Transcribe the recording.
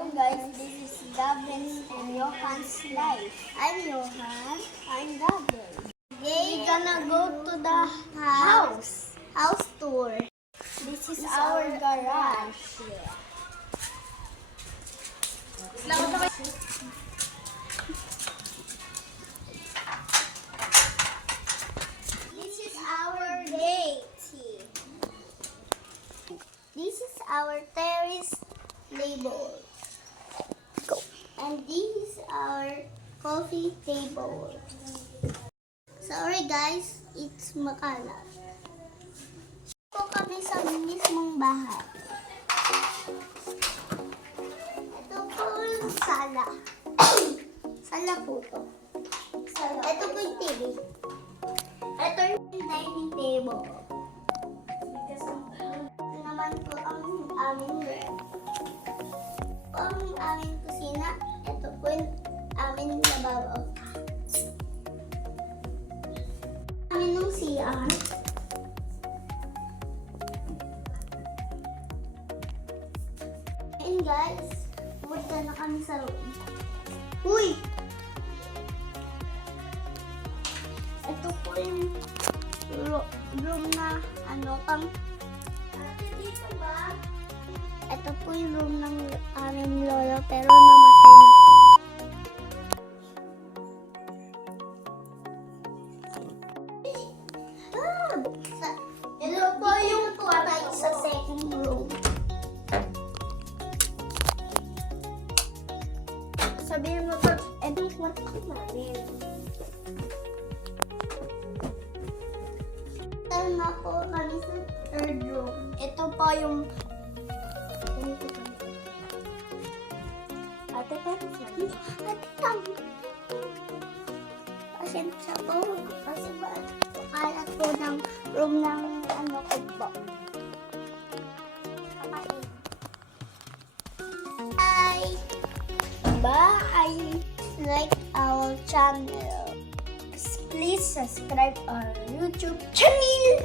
Hello guys, this is Gavin and Johan's life. I'm Johan. I'm Gavin. We're gonna go to the house tour. This is our garage. This is our gate. This is our terrace table. And this is our coffee table. Sorry guys, it's makalat. Po kami sa mismong bahay. Ito po yung sala. Sala po to. Ito po yung TV. Ito yung dining table. Ito naman po ang aming ref. Ang aming kusina. Ito po yung aming lababo. Amin yung CR. And guys, pumunta na kami sa room. Uy! Ito po yung room na pang... Dito ba? Ito po yung room ng aming lolo pero namatay na. Ito po yung patay sa second room. Sabihin mo po, itong kwarto namin. Ito na po kami sa third room. Ito po yung... Ate, pero sabi. Ate, tama. Pasensya po. Kasi ba, kalat po ng room ng ko po. Bye! Bye! Like our channel. Please subscribe our YouTube channel.